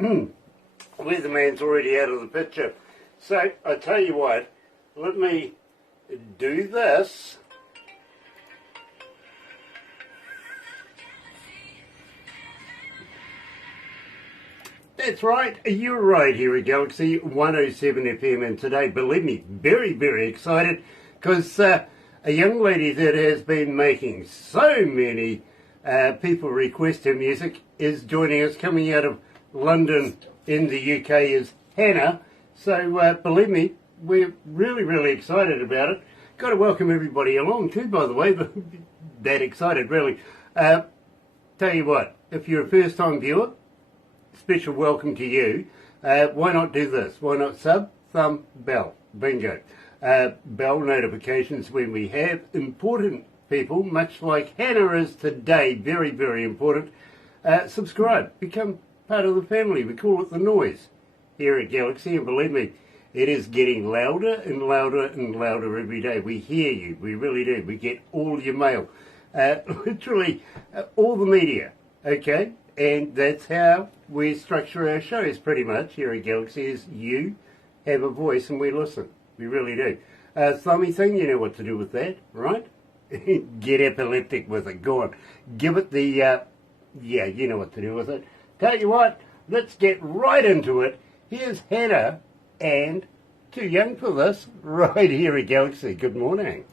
Weatherman's already out of the picture. So, I tell you what, let me do this. That's right, you're right here at Galaxy 107 FM, and today, believe me, very, very excited, because a young lady that has been making so many people request her music is joining us, coming out of London in the UK, is Hanr. So, believe me, we're really, really excited about it. Got to welcome everybody along too, by the way, that excited, really. Tell you what, if you're a first-time viewer, special welcome to you. Why not do this? Why not sub, thumb, bell? Bingo. Bell notifications when we have important people, much like Hanr is today, very, very important. Subscribe, become part of the family. We call it the noise here at Galaxy, and believe me, it is getting louder and louder and louder every day. We hear you, we really do. We get all your mail, literally all the media, okay? And that's how we structure our shows pretty much here at Galaxy, is you have a voice and we listen. We really do. Thummy thing, you know what to do with that, right? Get epileptic with it. Go on. Give it the, yeah, you know what to do with it. Tell you what, let's get right into it. Here's Hanr, and too young for this, right here at Galaxy. Good morning.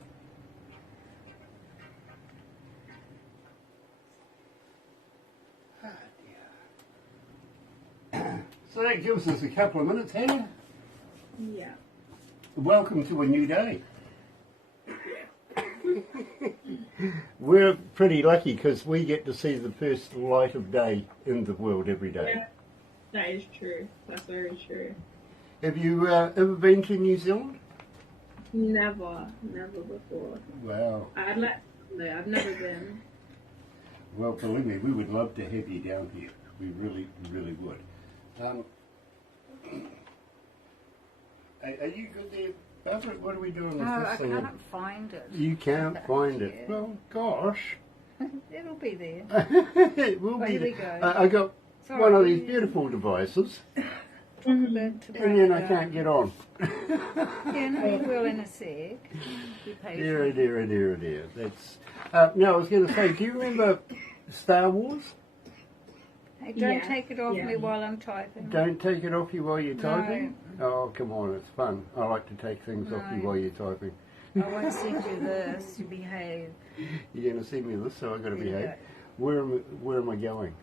So that gives us a couple of minutes, Hanr. Yeah. Welcome to a new day. We're pretty lucky because we get to see the first light of day in the world every day. Yeah, that is true. That's very true. Have you ever been to New Zealand? Never before. Wow. I'd like to know. I've never been. Well, believe me, we would love to have you down here. We really, really would. Are you good there, Barbara? What are we doing with No, this I thing? can't find it. You can't find it. Yeah. Well, gosh. It'll be there. It will Well, be here we there. go. I got Sorry. one of these beautiful devices, And and then I can't get on. Yeah, no, you will in a sec. Be Dear, patient. dear. That's. No, I was going to say, do you remember Star Wars? Hey, don't Yeah, take it off yeah. me while I'm typing. Don't take it off you while you're No. typing? Oh, come on, it's fun. I like to take things off you No. while you're typing. I won't send you this. You behave. You're going to send me this, so I've got to Yeah. behave. Where am I going?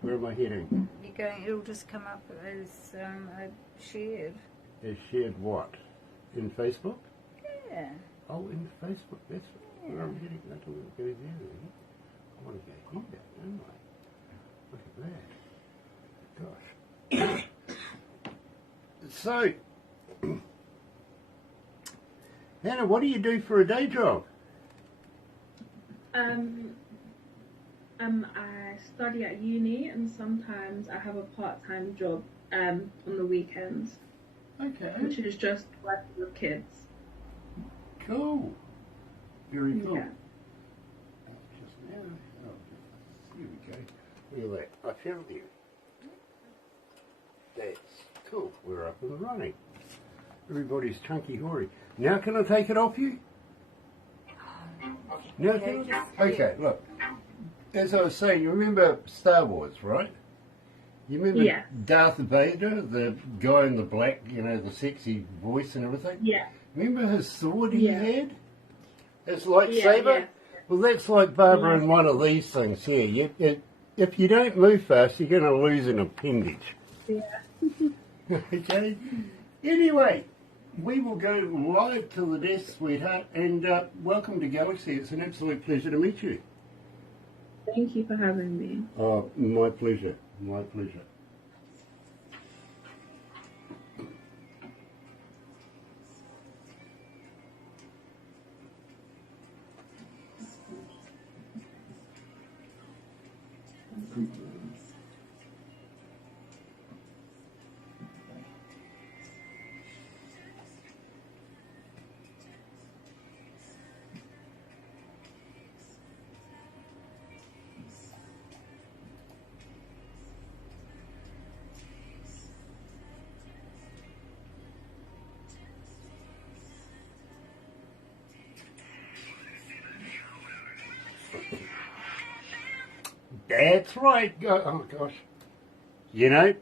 Where am I heading? You're going. It'll just come up as shared. Is shared what? In Facebook? Yeah. Oh, in Facebook. That's where I'm heading. I don't want to go there. I want to go here, don't I? Look at that. Gosh. So, Hanr, what do you do for a day job? I study at uni, and sometimes I have a part-time job on the weekends, Okay. which is just working with kids. Cool. Very cool. Yeah. Just now. Oh, here we go. Look at that. I found you. That's cool. We're up and running. Everybody's chunky hoary. Now can I take it off you? No, Yeah, just- okay, look. As I was saying, you remember Star Wars, right? You remember Yeah. Darth Vader, the guy in the black, you know, the sexy voice and everything? Yeah. Remember his sword he Yeah. had? His lightsaber? Yeah. Well, that's like Barbara in one of these things here. If you don't move fast, you're going to lose an appendage. Yeah. Okay? Anyway, we will go live to the desk, sweetheart, and welcome to Galaxy. It's an absolute pleasure to meet you. Thank you for having me. Oh, my pleasure. My pleasure. That's right. Oh, gosh. You know,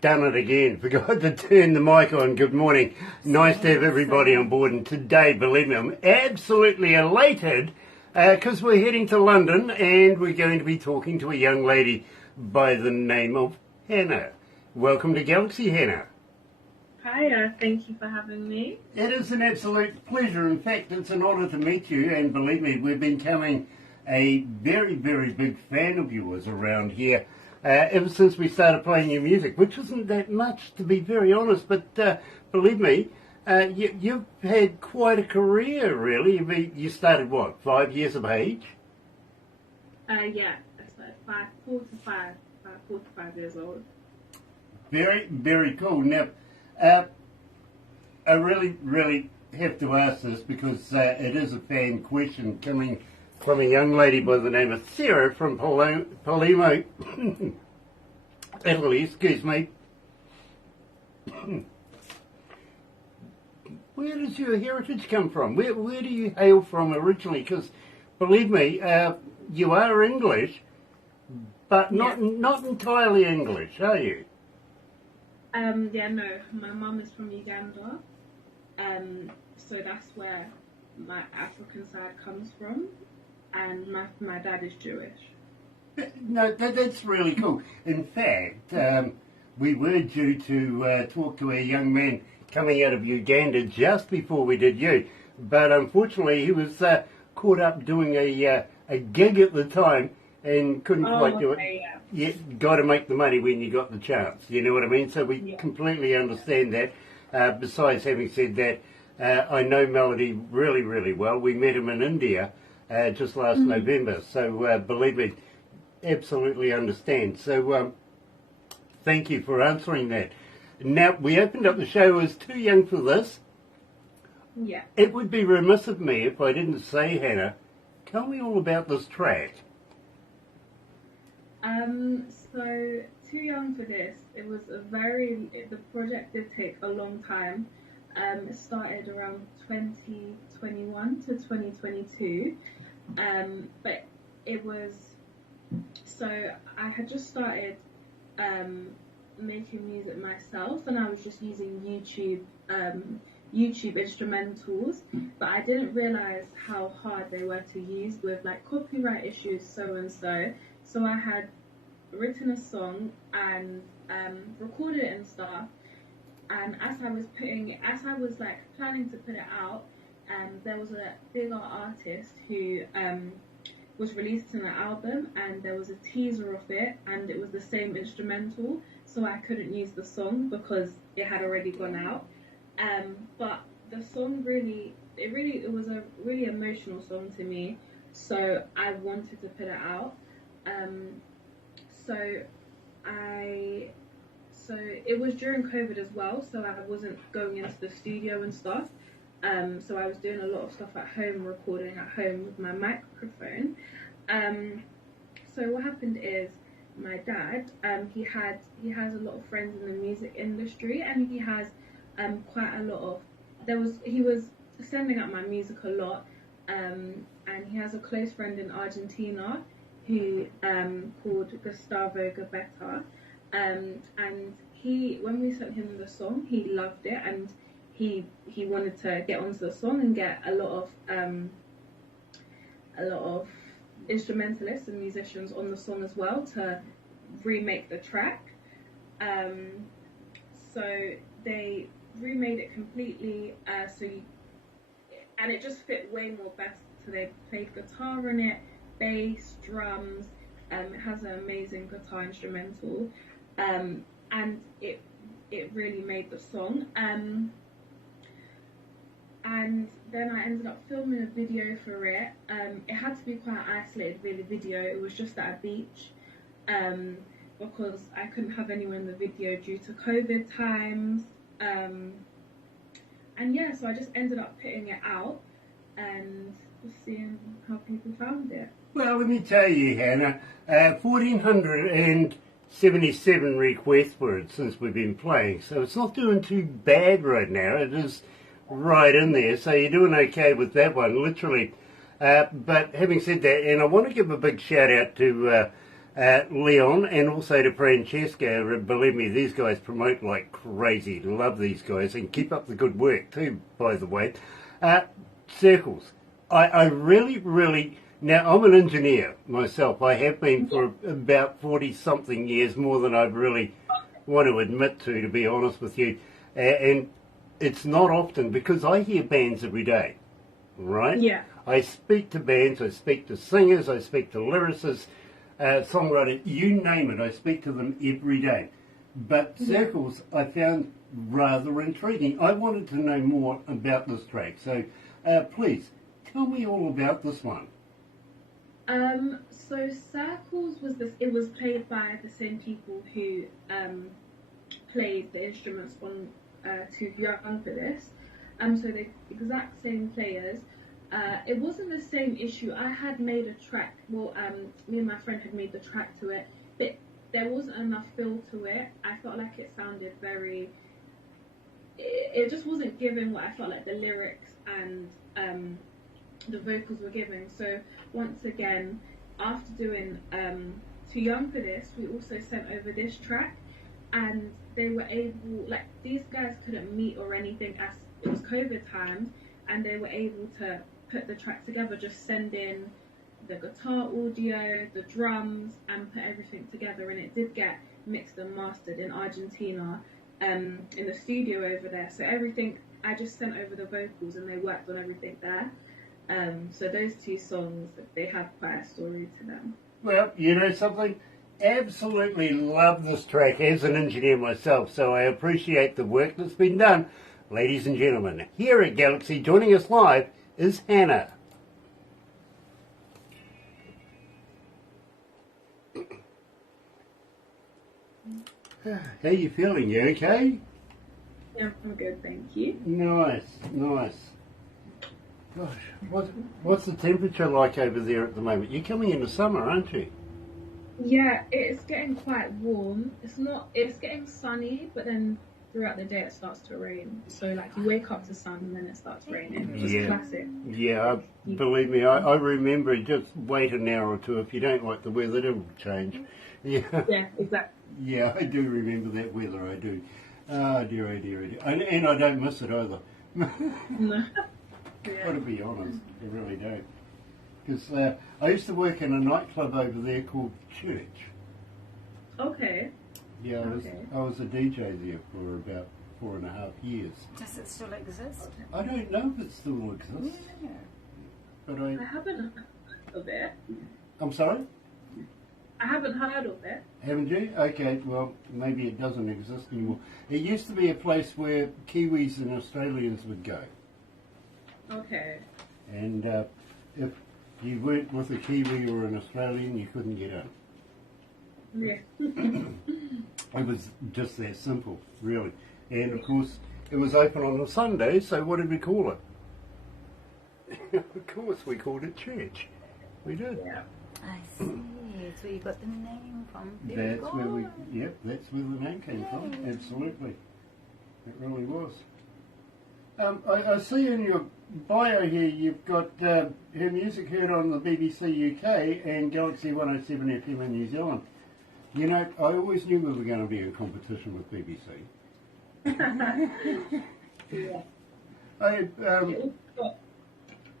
done it again. Forgot to turn the mic on. Good morning. Nice to have everybody on board. And today, believe me, I'm absolutely elated because we're heading to London and we're going to be talking to a young lady by the name of Hanr. Welcome to Galaxy, Hanr. Hiya, thank you for having me. It is an absolute pleasure. In fact, it's an honour to meet you. And believe me, we've been becoming a very, very big fan of yours around here ever since we started playing your music, which isn't that much, to be very honest. But believe me, you've had quite a career, really. You started, what, 5 years of age? Yeah, I started 4 to 5 years old. Very, very cool. Now, I really, really have to ask this because it is a fan question coming from a young lady by the name of Sarah from Palermo, Italy, excuse me. Where does your heritage come from? Where do you hail from originally? Because, believe me, you are English, but not entirely English, are you? Yeah, no, my mum is from Uganda, so that's where my African side comes from. And my dad is Jewish. No, that's really cool. In fact, we were due to talk to a young man coming out of Uganda just before we did you, but unfortunately he was caught up doing a gig at the time and couldn't quite do it. Yeah. You got to make the money when you got the chance. You know what I mean? So we completely understand that. Besides having said that, I know Melody really, really well. We met him in India. Just last November, so believe me, absolutely understand. So thank you for answering that. Now, we opened up the show as Too Young for This. Yeah. It would be remiss of me if I didn't say, Hanr, tell me all about this track. So Too Young for This, the project did take a long time. It started around 2021 to 2022. But it was, so I had just started making music myself, and I was just using YouTube instrumentals, but I didn't realize how hard they were to use with like copyright issues, so and so. So I had written a song and recorded it and stuff, and as I was like planning to put it out, there was a bigger artist who was releasing an album, and there was a teaser of it, and it was the same instrumental, so I couldn't use the song because it had already gone out. But the song it was a really emotional song to me, so I wanted to put it out. So it was during COVID as well, so I wasn't going into the studio and stuff. So I was doing a lot of stuff at home, recording at home with my microphone. So what happened is my dad, he has a lot of friends in the music industry, and he has quite a lot of. He was sending out my music a lot, and he has a close friend in Argentina who called Gustavo Gabetta, and when we sent him the song, he loved it, and he wanted to get onto the song and get a lot of instrumentalists and musicians on the song as well to remake the track. So they remade it completely. And it just fit way more best. So they played guitar in it, bass, drums. It has an amazing guitar instrumental, and it really made the song. And then I ended up filming a video for it. It had to be quite an isolated video. It was just at a beach, because I couldn't have anyone in the video due to COVID times. And yeah, so I just ended up putting it out and just seeing how people found it. Well, let me tell you, Hanr, 1,477 requests for it since we've been playing, so it's not doing too bad right now. It is right in there, so you're doing okay with that one, literally. But having said that, and I want to give a big shout out to Leon, and also to Francesca. Believe me, these guys promote like crazy. Love these guys, and keep up the good work too, by the way. Circles. I really, really... Now, I'm an engineer myself. I have been for about 40-something years, more than I'd really want to admit to be honest with you. And it's not often, because I hear bands every day, right? Yeah. I speak to bands, I speak to singers, I speak to lyricists, songwriters, you name it, I speak to them every day. But Circles I found rather intriguing. I wanted to know more about this track, so please tell me all about this one. So Circles was this. It was played by the same people who played the instruments on Too Young for this. So the exact same players. It wasn't the same issue. I had made a track. Well, me and my friend had made the track to it, but there wasn't enough feel to it. I felt like it sounded very. It just wasn't giving what I felt like the lyrics and the vocals were giving. So once again, after doing Too Young for this, we also sent over this track, and they were able, like, these guys couldn't meet or anything as it was COVID times, and they were able to put the track together, just send in the guitar audio, the drums, and put everything together, and it did get mixed and mastered in Argentina, in the studio over there. So everything, I just sent over the vocals and they worked on everything there. So those two songs, they have quite a story to them. Well, you know something? Absolutely love this track as an engineer myself, so I appreciate the work that's been done. Ladies and gentlemen, here at Galaxy, joining us live is Hanr. How you feeling? You okay? Yeah, I'm good, thank you. Nice, nice. Gosh, what's the temperature like over there at the moment? You're coming into summer, aren't you? Yeah, it's getting quite warm. It's getting sunny, but then throughout the day it starts to rain. So like you wake up to sun and then it starts raining. Just classic. Yeah, believe me, I remember, just wait an hour or two. If you don't like the weather, it'll change. Yeah. Yeah, exactly. Yeah, I do remember that weather, I do. Oh dear, oh dear, oh dear. And I don't miss it either. No. Got to be honest, I really don't. Because I used to work in a nightclub over there called Church. Okay. Yeah, I was a DJ there for about 4.5 years. Does it still exist? I don't know if it still exists. Yeah. I But haven't heard of it. I'm sorry? I haven't heard of it. Haven't you? Okay, well, maybe it doesn't exist anymore. It used to be a place where Kiwis and Australians would go. Okay. And if you weren't with a Kiwi or an Australian, you couldn't get in. Yeah. It was just that simple, really. And of course, it was open on a Sunday, so what did we call it? Of course, we called it Church. We did. Yeah. I see. That's where you got the name from. That's where that's where the name came from. Absolutely. It really was. I see in your bio here you've got her music heard on the BBC UK and Galaxy 107 FM in New Zealand. You know, I always knew we were going to be in competition with BBC. Yeah.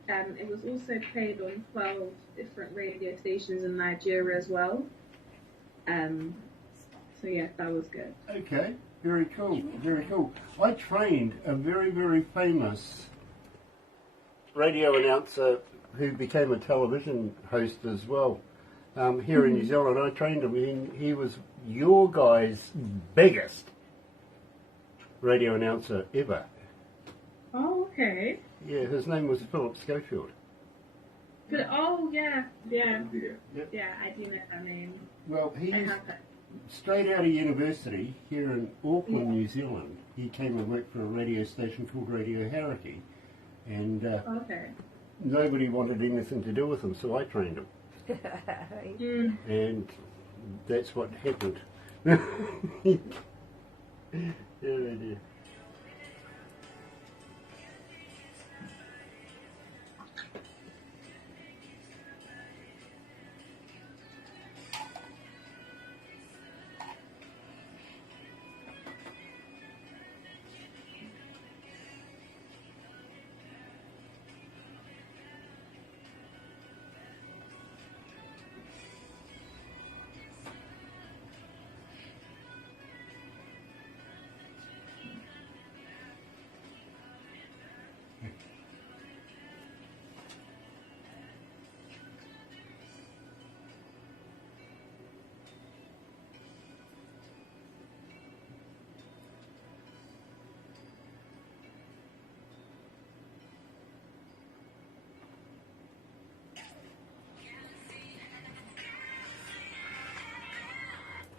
It was also played on 12 different radio stations in Nigeria as well. So yeah, that was good. Okay, very cool, very cool. I trained a very, very famous radio announcer who became a television host as well here in New Zealand. I trained him, and he was your guy's biggest radio announcer ever. Oh, okay. Yeah, his name was Philip Schofield. But, oh, yeah. Yep. Yeah, I do know that name. Well, he I is have that. straight out of university here in Auckland, New Zealand. He came and worked for a radio station called Radio Hauraki, and Okay. nobody wanted anything to do with him, so I trained him, and that's what happened. Yeah, dear.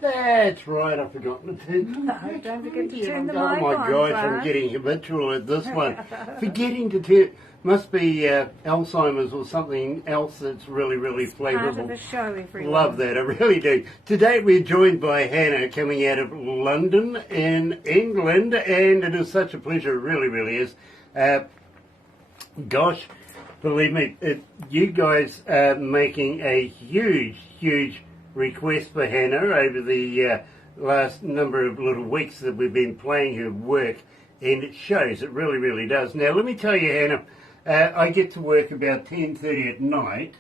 That's right, I've forgotten to turn. No, don't forget to turn the Oh mic my on, gosh, I'm Clark. getting habitual at this one. Forgetting to turn, must be Alzheimer's or something else that's really, really Part of flavourable. the show, everyone. Love that, I really do. Today we're joined by Hanr, coming out of London in England, and it is such a pleasure, it really, really is. Gosh, believe me, you guys are making a huge, huge request for Hanr over the last number of little weeks that we've been playing her work, and it shows, it really, really does. Now, let me tell you, Hanr, I get to work about 10:30 at night,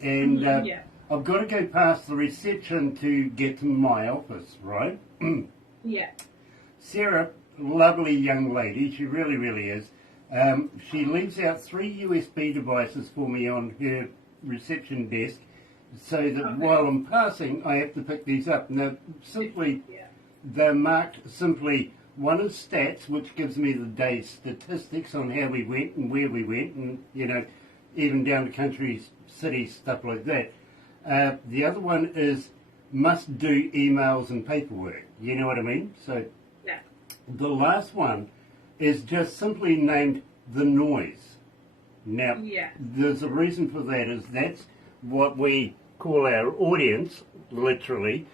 and Yeah. I've got to go past the reception to get to my office, right? Yeah. Sarah, lovely young lady, she really, really is. She leaves out 3 USB devices for me on her reception desk, so that while I'm passing, I have to pick these up. Now, simply, they're marked simply, one is stats, which gives me the day's statistics on how we went and where we went, and, you know, even down to country, city, stuff like that. The other one is must do emails and paperwork. You know what I mean? So Yeah. the last one is just simply named the noise. Now, Yeah. there's a reason for that, is that's what we call our audience, literally.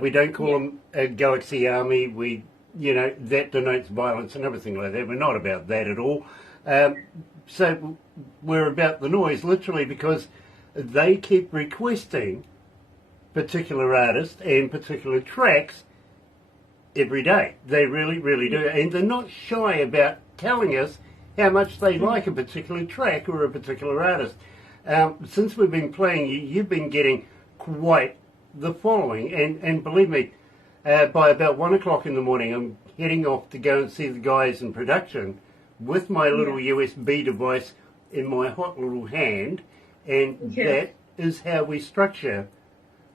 We don't call them a Galaxy Army. That denotes violence and everything like that. We're not about that at all. So we're about the noise, literally, because they keep requesting particular artists and particular tracks every day. They really, really do. And they're not shy about telling us how much they like a particular track or a particular artist. Since we've been playing, you've been getting quite the following. And believe me, by about 1 o'clock in the morning, I'm heading off to go and see the guys in production with my little USB device in my hot little hand. And that is how we structure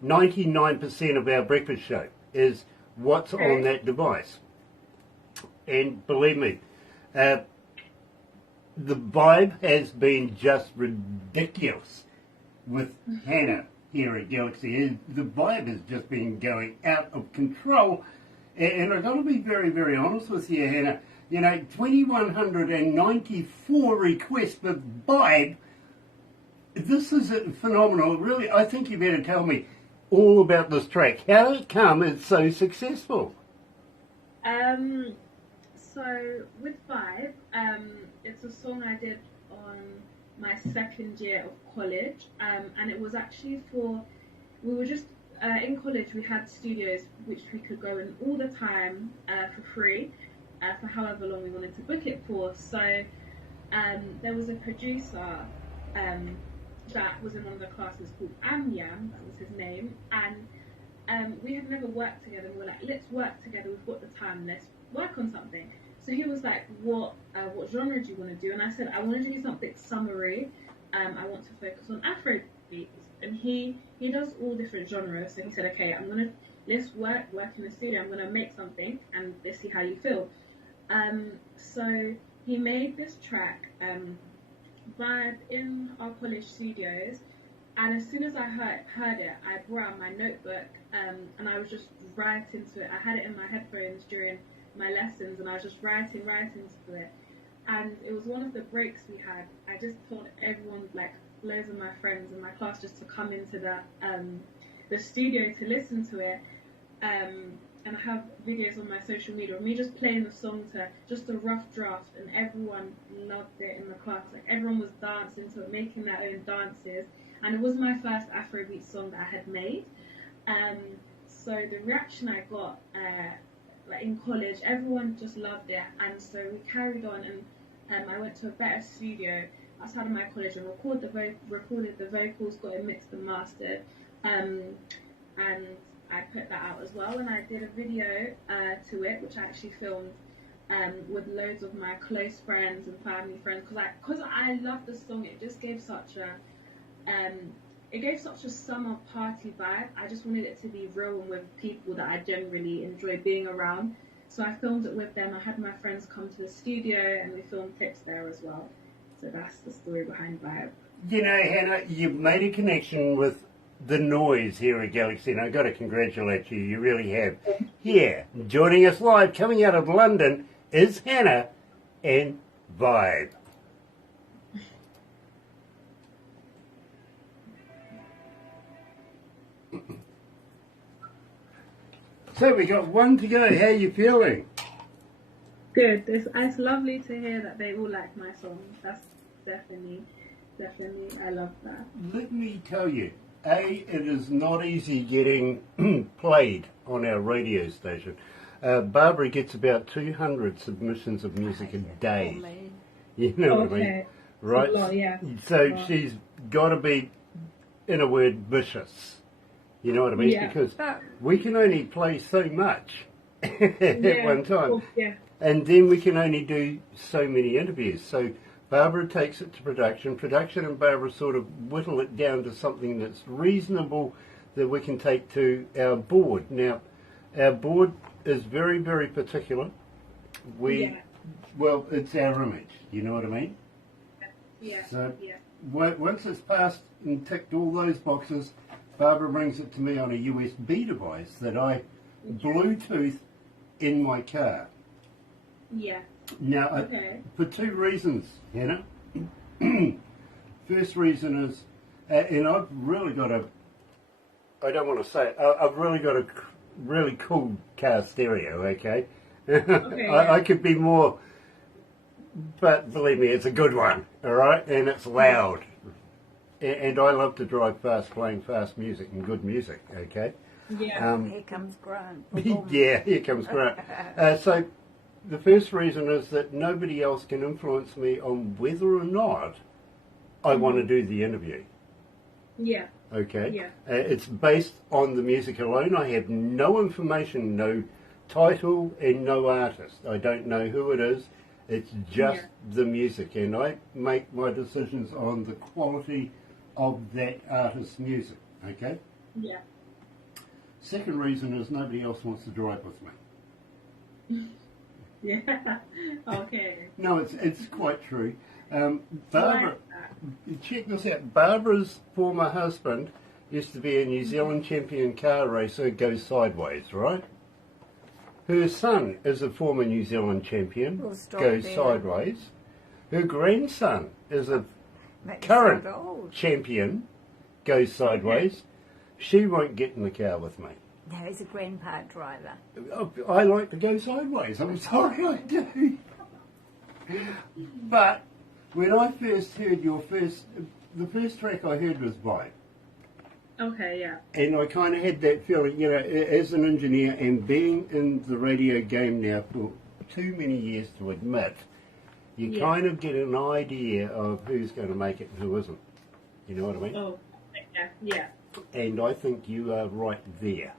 99% of our breakfast show, is what's on that device. And believe me, the vibe has been just ridiculous with Hanr here at Galaxy. The vibe has just been going out of control. And I've got to be very, very honest with you, Hanr. 2,194 requests for vibe. This is phenomenal. Really, I think you better tell me all about this track. How come it's so successful? So with Vibe, it's a song I did on my second year of college, and it was actually we were just in college. We had studios which we could go in all the time for free, for however long we wanted to book it for. So there was a producer that was in one of the classes called Amyam, that was his name, and we had never worked together. We were like, let's work together, we've got the time, let's work on something. So he was like, what genre do you want to do? And I said, I want to do something summery. I want to focus on Afro beats. And he does all different genres. So he said, okay, let's work in the studio. I'm gonna make something, and let's see how you feel. So he made this track, Vibe, in our college studios. And as soon as I heard it, I brought out my notebook, and I was just writing to it. I had it in my headphones during my lessons, and I was just writing to it. And it was one of the breaks we had. I just told everyone, like loads of my friends in my class, just to come into the studio to listen to it. And I have videos on my social media of me just playing the song to just a rough draft, and everyone loved it in the class. Like everyone was dancing to it, making their own dances. And it was my first Afrobeat song that I had made. So the reaction I got like in college, everyone just loved it. And so we carried on, and I went to a better studio outside of my college and recorded the vocals, got it mixed and mastered. And I put that out as well. And I did a video to it, which I actually filmed with loads of my close friends and family friends, because I love the song. It just gave such a summer party vibe. I just wanted it to be real and with people that I generally enjoy being around. So I filmed it with them. I had my friends come to the studio, and we filmed clips there as well. So that's the story behind Vibe. Hanr, you've made a connection with the noise here at Galaxy, and I've got to congratulate you. You really have. Here, joining us live, coming out of London, is Hanr and Vibe. So we got one to go. How are you feeling? Good. It's lovely to hear that they all like my song. That's definitely, I love that. Let me tell you, it is not easy getting played on our radio station. Barbara gets about 200 submissions of music a day. You know what I mean? Right? A lot, yeah. So she's got to be, in a word, vicious. You know what I mean? Yeah. Because we can only play so much at one time. Yeah. And then we can only do so many interviews. So Barbara takes it to production. Production and Barbara sort of whittle it down to something that's reasonable that we can take to our board. Now, our board is very, very particular. Well, it's our image. You know what I mean? Yeah. So once it's passed and ticked all those boxes, Barbara brings it to me on a USB device that I Bluetooth in my car. Yeah. Now, for two reasons, Hanr. First reason is, and I've really got I don't want to say it, I've really got a really cool car stereo, okay? I could be more, but believe me, it's a good one, all right? And it's loud. And I love to drive fast, playing fast music and good music, okay? Yeah. Here comes Grant. Yeah, here comes Grant. So the first reason is that nobody else can influence me on whether or not I want to do the interview. Yeah. Okay? Yeah. It's based on the music alone. I have no information, no title and no artist. I don't know who it is. It's just the music. And I make my decisions on the quality of that artist's music. Okay? Yeah. Second reason is nobody else wants to drive with me. Yeah. Okay. No, it's quite true. Barbara, check this out. Barbara's former husband used to be a New Zealand champion car racer, goes sideways, right? Her son is a former New Zealand champion, goes sideways. Her grandson is a current champion, goes sideways. She won't get in the car with me. No, he's a grandpa driver. I like to go sideways. I'm sorry, I do. But when I first heard the first track I heard was Vibe. Okay, yeah. And I kind of had that feeling, you know, as an engineer and being in the radio game now for too many years to admit, you kind of get an idea of who's going to make it and who isn't. You know what I mean? Oh, yeah. And I think you are right there.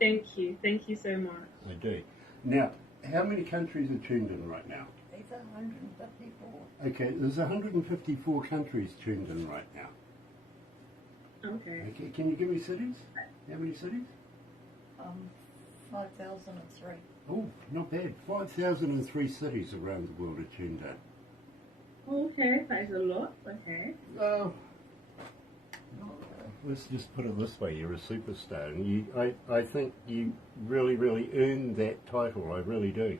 Thank you so much. I do. Now, how many countries are tuned in right now? There's 154. Okay, there's 154 countries tuned in right now. Okay. Can you give me cities? How many cities? 5,003. Oh, not bad. 5,003 cities around the world are tuned in. Okay, that's a lot. Okay. Let's just put it this way, you're a superstar. And I think you really, really earned that title. I really do.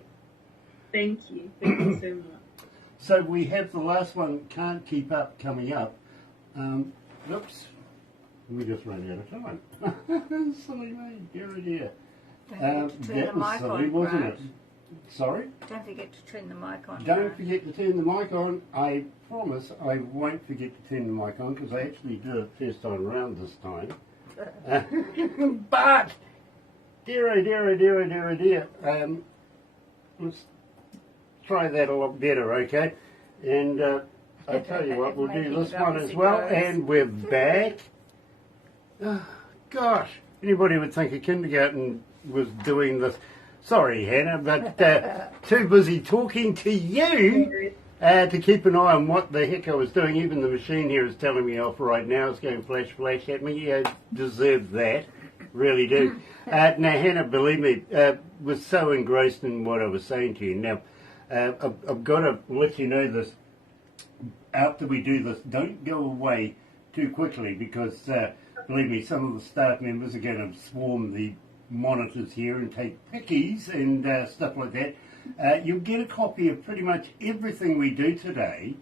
Thank you so much. So we have the last one, Can't Keep Up, coming up. Oops. We just ran out of time. Silly me, dear oh dear. Don't forget to turn the mic silly, on, wasn't Grant. it? Sorry? Don't forget to turn the mic on. Don't forget to turn the mic on. I promise I won't forget to turn the mic on because I actually did it first time around this time. But, dear oh dear oh dear oh dear oh dear, let's try that a lot better, okay? And I tell you what, we'll do this one as well. And we're back. Oh, gosh, anybody would think a kindergarten was doing this. Sorry, Hanr, but too busy talking to you to keep an eye on what the heck I was doing. Even the machine here is telling me off right now. It's going flash, flash at me. I deserve that. Really do. Now, Hanr, believe me, was so engrossed in what I was saying to you. Now, I've got to let you know this. After we do this, don't go away too quickly because, believe me, some of the staff members are going to swarm the monitors here and take pickies and stuff like that. You'll get a copy of pretty much everything we do today.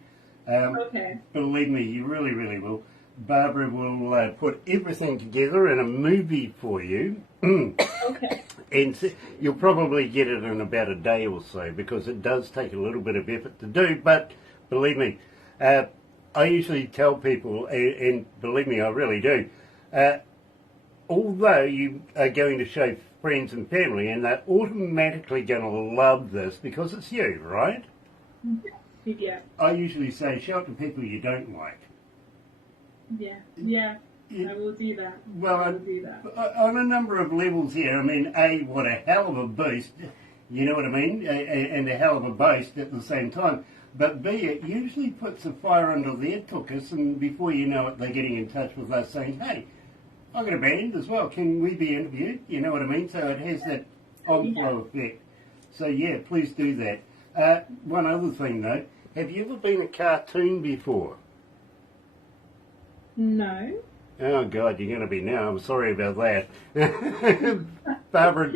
Okay. Believe me, you really, really will. Barbara will put everything together in a movie for you. Okay. And you'll probably get it in about a day or so because it does take a little bit of effort to do. But believe me, I usually tell people, and believe me, I really do, although you are going to show friends and family and they're automatically going to love this because it's you, right? Yeah. I usually say, show it to people you don't like. Yeah. I will do that. Well, I will do that. on a number of levels here, I mean, A, what a hell of a boost, you know what I mean, and a hell of a boast at the same time. But B, it usually puts a fire under their tuchus, and before you know it, they're getting in touch with us saying, hey, I've got a band as well, can we be interviewed? You know what I mean? So it has that on-flow effect. So yeah, please do that. One other thing though, have you ever been a cartoon before? No. Oh God, you're going to be now. I'm sorry about that. Barbara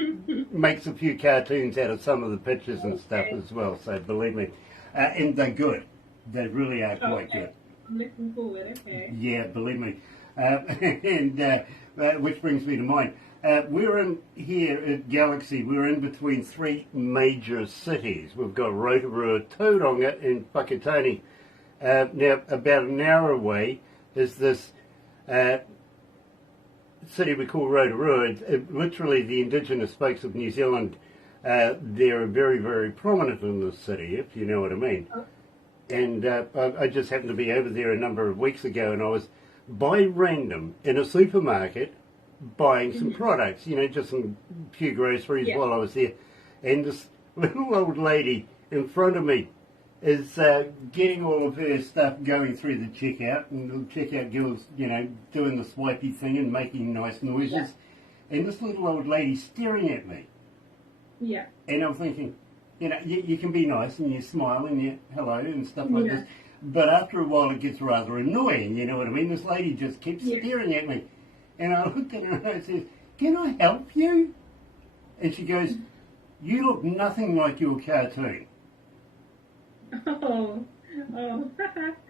makes a few cartoons out of some of the pictures and stuff as well, so believe me. And they're good. They really are quite good. I'm looking forward, okay. Yeah, believe me. And which brings me to mind. We're in here at Galaxy, we're in between three major cities. We've got Rotorua, Tauranga and Whakatane. Now, about an hour away is this city we call Rotorua. Literally the indigenous folks of New Zealand, they're very, very prominent in this city, if you know what I mean. Oh. And I just happened to be over there a number of weeks ago, and I was by random in a supermarket buying some products, you know, just some few groceries while I was there. And this little old lady in front of me is getting all of her stuff going through the checkout, and the checkout girl's, you know, doing the swipey thing and making nice noises. Yeah. And this little old lady staring at me. Yeah. And I'm thinking, you know, you can be nice and you smile and you hello and stuff like this. But after a while it gets rather annoying, you know what I mean? This lady just keeps staring at me. And I looked at her and I said, can I help you? And she goes, you look nothing like your cartoon. Oh.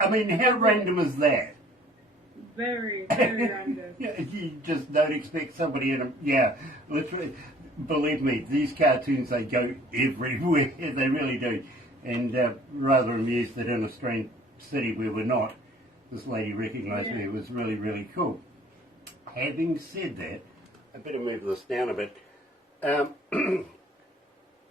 I mean, how random is that? Very, very random. You just don't expect somebody in a, literally, believe me, these cartoons, they go everywhere, they really do. And rather amused that in a strange city where we're not, this lady recognised me. It was really, really cool. Having said that, I better move this down a bit.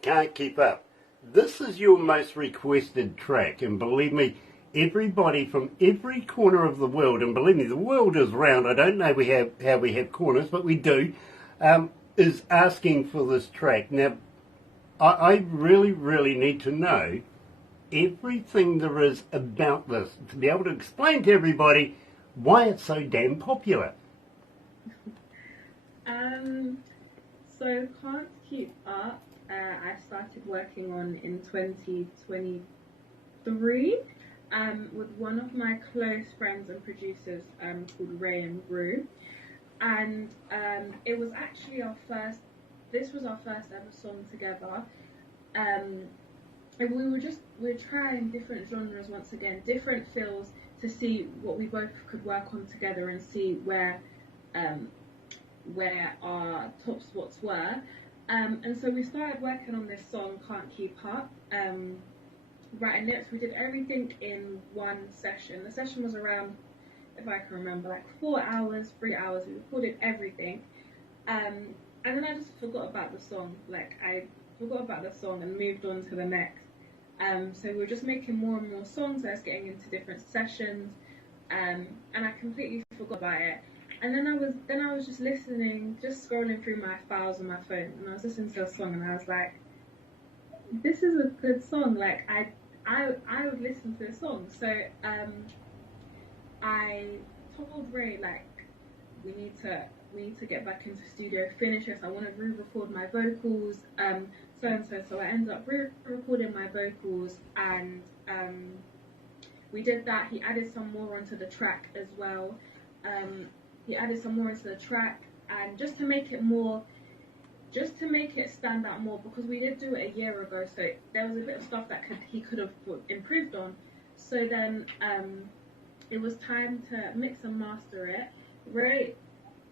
Can't keep up. This is your most requested track, and believe me, everybody from every corner of the world, and believe me, the world is round, I don't know how we have corners, but we do, is asking for this track. Now, I really, really need to know everything there is about this, to be able to explain to everybody why it's so damn popular. So Can't Keep Up, I started working on in 2023 with one of my close friends and producers called Ray and Rue, and it was actually this was our first ever song together, and we were trying different genres once again, different feels to see what we both could work on together and see where our top spots were. And so we started working on this song, Can't Keep Up, writing lyrics. We did everything in one session. The session was around, if I can remember, like 4 hours, 3 hours. We recorded everything. And then I just forgot about the song. Like, I forgot about the song and moved on to the next. So we were just making more and more songs. I was getting into different sessions. And I completely forgot about it. And then I was just listening, just scrolling through my files on my phone, and I was listening to a song, and I was like, "This is a good song. Like I would listen to a song." So I told Ray, like, we need to get back into the studio, finish this. I want to re-record my vocals, so and so. So I ended up re-recording my vocals, and we did that. He added some more onto the track as well. He added some more into the track, and just to make it stand out more, because we did do it a year ago, so there was a bit of stuff that he could have improved on. So then it was time to mix and master it. Ray,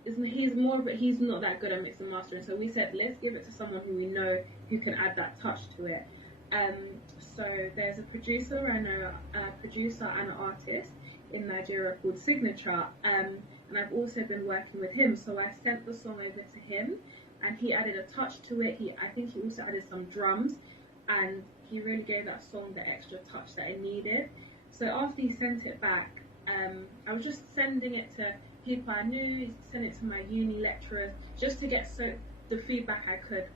he's not that good at mix and mastering, so we said let's give it to someone who we know who can add that touch to it. So there's a producer and an artist in Nigeria called Signature, and I've also been working with him. So I sent the song over to him, and he added a touch to it. I think he also added some drums, and he really gave that song the extra touch that it needed. So after he sent it back, I was just sending it to people I knew, sent it to my uni lecturers, just to get the feedback I could.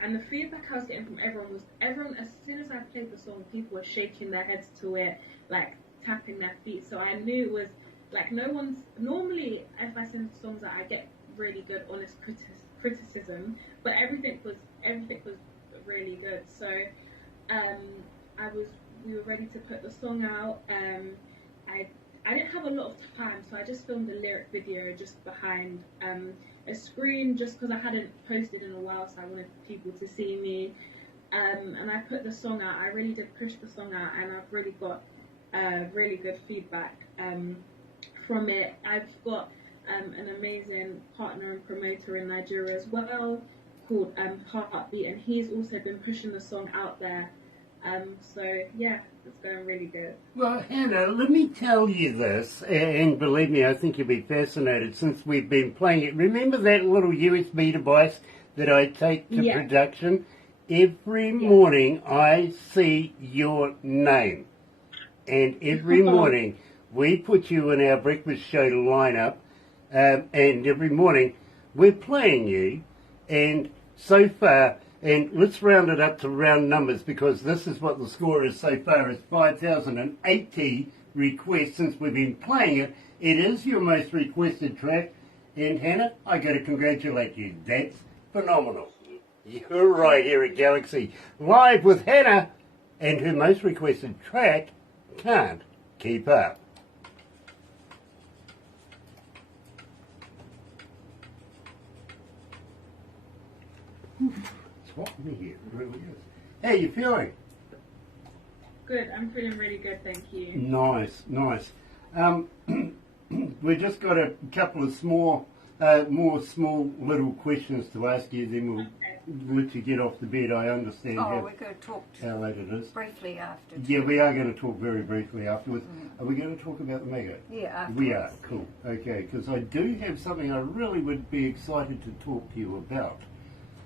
And the feedback I was getting from everyone, as soon as I played the song, people were shaking their heads to it, like tapping their feet. So I knew it was like normally if I send songs out, I get really good honest criticism, but everything was really good. So we were ready to put the song out. I didn't have a lot of time, so I just filmed a lyric video just behind a screen, just because I hadn't posted in a while, so I wanted people to see me. And I put the song out. I really did push the song out, and I've really got really good feedback from it. I've got an amazing partner and promoter in Nigeria as well, called Heartbeat, and he's also been pushing the song out there. So yeah, it's going really good. Well, Hanr, let me tell you this, and believe me, I think you'll be fascinated since we've been playing it. Remember that little USB device that I take to production? Every morning I see your name, and every morning we put you in our breakfast show lineup, and every morning we're playing you, and so far, and let's round it up to round numbers, because this is what the score is so far, is 5,080 requests since we've been playing it. It is your most requested track, and Hanr, I got to congratulate you. That's phenomenal. You're right here at Galaxy, live with Hanr, and her most requested track, Can't Keep Up. It's hot in here, it really is. How you feeling? Good, I'm feeling really good, thank you. Nice, nice. We've just got a couple of more small little questions to ask you, then we'll let you get off the bed. I understand we're going to talk how late it is. briefly after. Yeah, we are going to talk very briefly afterwards. Are we going to talk about the Mego? Yeah, afterwards. We are, cool. Okay, because I do have something I really would be excited to talk to you about.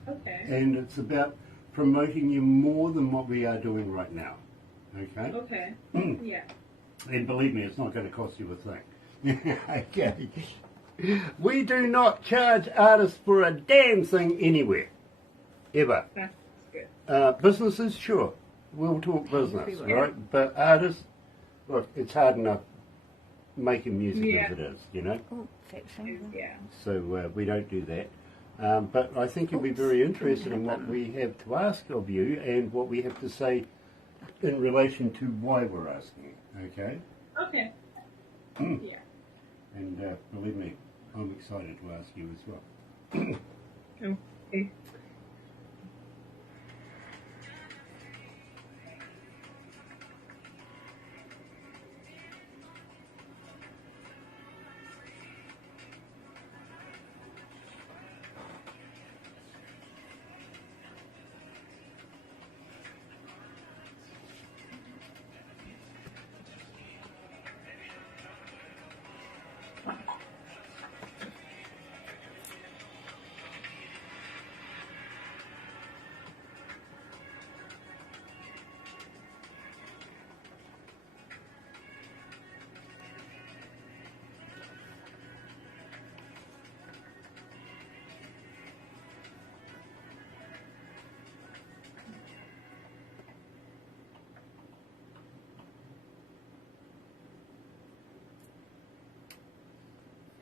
Okay. And it's about promoting you more than what we are doing right now. Okay? Okay. Yeah. And believe me, it's not going to cost you a thing. Okay. We do not charge artists for a damn thing anywhere. Ever. That's good. Businesses, sure. We'll talk business, Everywhere. right? But artists, look, it's hard enough making music as it is, you know? Oh, fetching. Yeah. So we don't do that. But I think you'll be very interested in what we have to ask of you and what we have to say in relation to why we're asking, okay? Okay. Yeah. And believe me, I'm excited to ask you as well. Okay.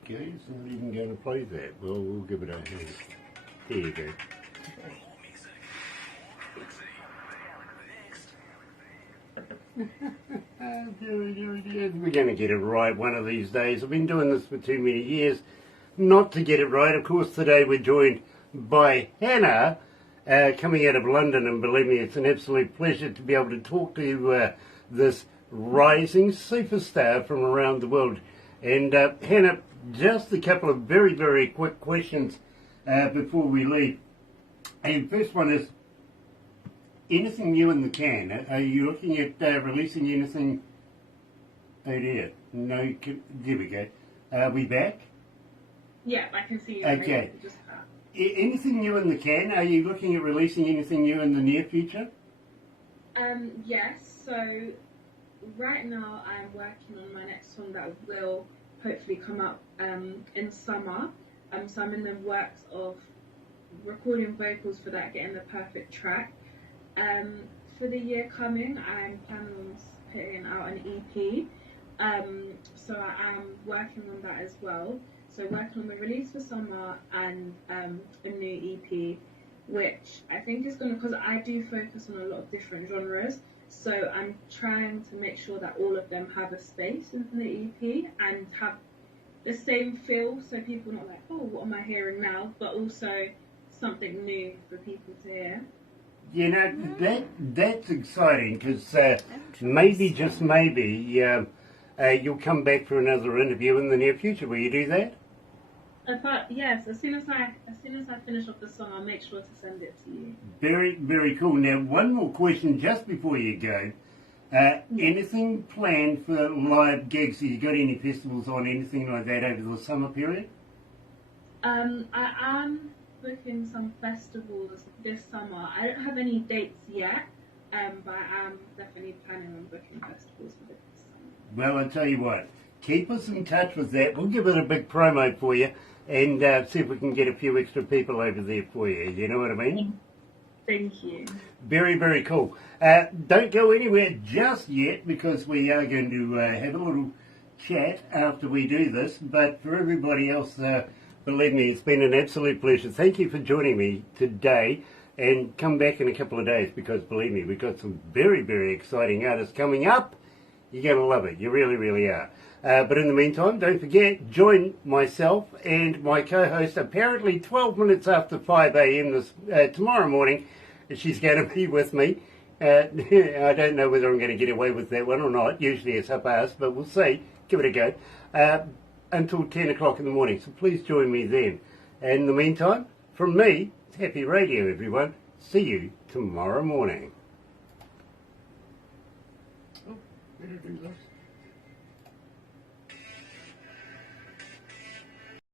Okay, so not even going to play that. Well, we'll give it a hand. There you go. We're going to get it right one of these days. I've been doing this for too many years not to get it right. Of course, today we're joined by Hanr, coming out of London, and believe me, it's an absolute pleasure to be able to talk to this rising superstar from around the world. And Hanr, just a couple of very, very quick questions before we leave. And first one is, anything new in the can? Are you looking at releasing anything? Oh dear, no, there we go. Are we back? Yeah, I can see you. Okay. Anything new in the can? Are you looking at releasing anything new in the near future? Yes, so right now I'm working on my next song that will hopefully come up in summer. So I'm in the works of recording vocals for that, getting the perfect track. For the year coming, I'm planning on putting out an EP. So I am working on that as well. So working on the release for summer and a new EP, which I think is going to, because I do focus on a lot of different genres. So I'm trying to make sure that all of them have a space in the EP and have the same feel, so people are not like, oh, what am I hearing now? But also something new for people to hear. You know, that's exciting, because maybe, just maybe, you'll come back for another interview in the near future. Will you do that? Yes, as soon as I finish off the song, I'll make sure to send it to you. Very, very cool. Now, one more question just before you go. Anything planned for live gigs? Have you got any festivals on, anything like that over the summer period? I am booking some festivals this summer. I don't have any dates yet, but I am definitely planning on booking festivals for this summer. Well, I'll tell you what, keep us in touch with that. We'll give it a big promo for you and see if we can get a few extra people over there for you. You know what I mean? Thank you. Very, very cool. Don't go anywhere just yet, because we are going to have a little chat after we do this. But for everybody else, believe me, it's been an absolute pleasure. Thank you for joining me today, and come back in a couple of days, because believe me, we've got some very, very exciting artists coming up. You're going to love it. You really, really are. But in the meantime, don't forget, join myself and my co-host apparently 12 minutes after 5 a.m. this tomorrow morning. She's going to be with me. I don't know whether I'm going to get away with that one or not. Usually it's up us, but we'll see. Give it a go. Until 10 o'clock in the morning. So please join me then. And in the meantime, from me, it's Happy Radio, everyone. See you tomorrow morning. Oh, better do this.